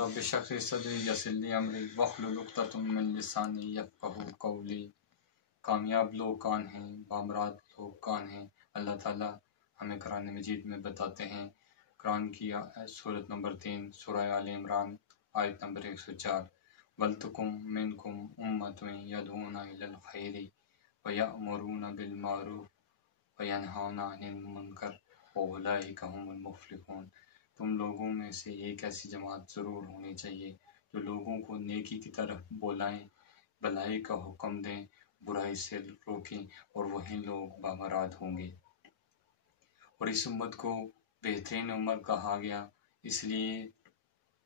रब्ब इश्रह ली सदरी यस्सिर ली अमरी वहलुल उक़दतम मिन लिसानी यफ़क़हू क़ौली। कामयाब लोग कौन हैं, बामुराद लोग कौन हैं? अल्लाह ताला हमें कुरान मजीद में बताते हैं। कुरान की सूरत नंबर 3 सूरह आल इमरान आयत नंबर 104, वलतकुम मिनकुम उम्मतुन यदऊना इलल खैरि व यअमुरूना बिल मारूफ व यनहौना अनिल मुनकर व उलाइका हुमुल मुफ़लिहून। तुम लोगों में से एक ऐसी जमात ज़रूर होनी चाहिए जो लोगों को नेकी की तरफ बुलाएं, भलाई का हुक्म दें, बुराई से रोकें, और वही लोग बामुराद होंगे। और इस उम्मत को बेहतरीन उम्मत कहा गया इसलिए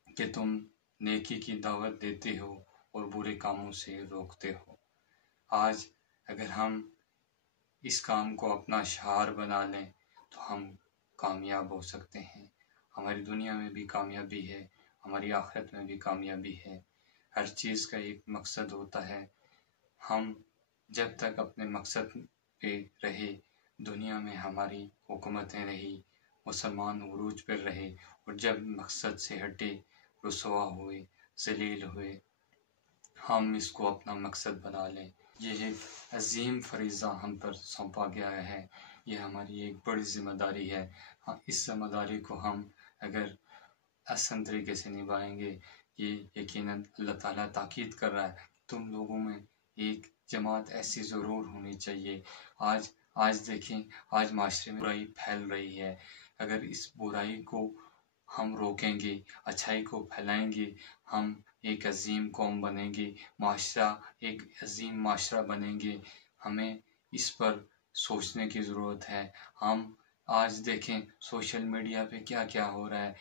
कि तुम नेकी की दावत देते हो और बुरे कामों से रोकते हो। आज अगर हम इस काम को अपना शिआर बना लें तो हम कामयाब हो सकते हैं। हमारी दुनिया में भी कामयाबी है, हमारी आखिरत में भी कामयाबी है। हर चीज़ का एक मकसद होता है। हम जब तक अपने मकसद पे रहे, दुनिया में हमारी हुकूमतें रही, मुसलमान उरूज पर रहे, और जब मकसद से हटे, रुसवा हुए, ज़लील हुए, हम इसको अपना मकसद बना लें। यह अजीम फरीज़ा हम पर सौंपा गया है। यह हमारी एक बड़ी ज़िम्मेदारी है। इस ज़िम्मेदारी को हम अगर आसान तरीके से निभाएंगे, ये यकीनन अल्लाह ताला ताकीद कर रहा है। तुम लोगों में एक जमात ऐसी ज़रूर होनी चाहिए। आज देखें, आज माशरे में बुराई फैल रही है। अगर इस बुराई को हम रोकेंगे, अच्छाई को फैलाएंगे, हम एक अजीम कौम बनेंगे, माशरा एक अजीम माशरा बनेंगे। हमें इस पर सोचने की ज़रूरत है। हम आज देखें सोशल मीडिया पे क्या क्या हो रहा है,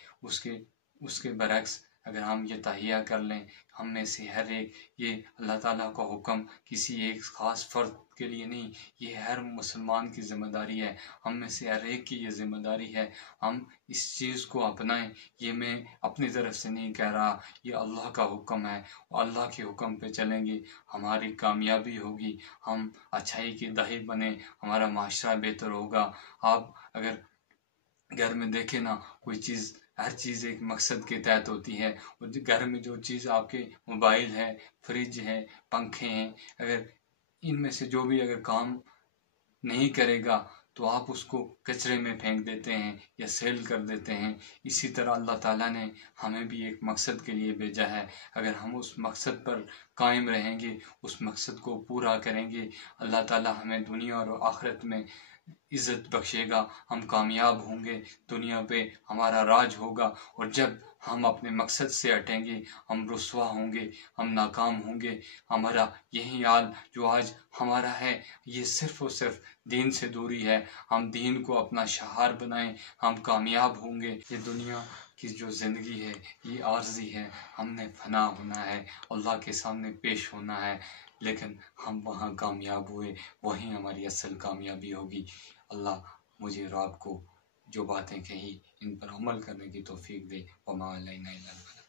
उसके बरक्स अगर हम ये तहिया कर लें, हम में से हर एक, ये अल्लाह ताला का हुक्म किसी एक ख़ास फ़र्द के लिए नहीं, ये हर मुसलमान की ज़िम्मेदारी है। हम में से हर एक की ये ज़िम्मेदारी है हम इस चीज़ को अपनाएं। ये मैं अपनी तरफ से नहीं कह रहा, ये अल्लाह का हुक्म है। अल्लाह के हुक्म पे चलेंगे, हमारी कामयाबी होगी। हम अच्छाई की दाही बने, हमारा माशरा बेहतर होगा। आप अगर घर में देखें ना, कोई चीज़, हर चीज़ एक मकसद के तहत होती है। और घर में जो चीज़ आपके मोबाइल है, फ्रिज है, पंखे हैं, अगर इनमें से जो भी अगर काम नहीं करेगा तो आप उसको कचरे में फेंक देते हैं या सेल कर देते हैं। इसी तरह अल्लाह ताला ने हमें भी एक मकसद के लिए भेजा है। अगर हम उस मकसद पर कायम रहेंगे, उस मकसद को पूरा करेंगे, अल्लाह ताला हमें दुनिया और आखिरत में इज़्ज़त बख्शेगा। हम कामयाब होंगे, दुनिया पे हमारा राज होगा। और जब हम अपने मकसद से हटेंगे, हम रुसवा होंगे, हम नाकाम होंगे। हमारा यही हाल जो आज हमारा है, ये सिर्फ़ और सिर्फ दीन से दूरी है। हम दीन को अपना शिआर बनाएं, हम कामयाब होंगे। ये दुनिया की जो ज़िंदगी है ये आर्ज़ी है, हमने फना होना है, अल्लाह के सामने पेश होना है। लेकिन हम वहाँ कामयाब हुए, वहीं हमारी असल कामयाबी होगी। अल्लाह मुझे और आपको जो बातें कही इन पर अमल करने की तौफीक दे। वमा अलैना इल्लल बलाग।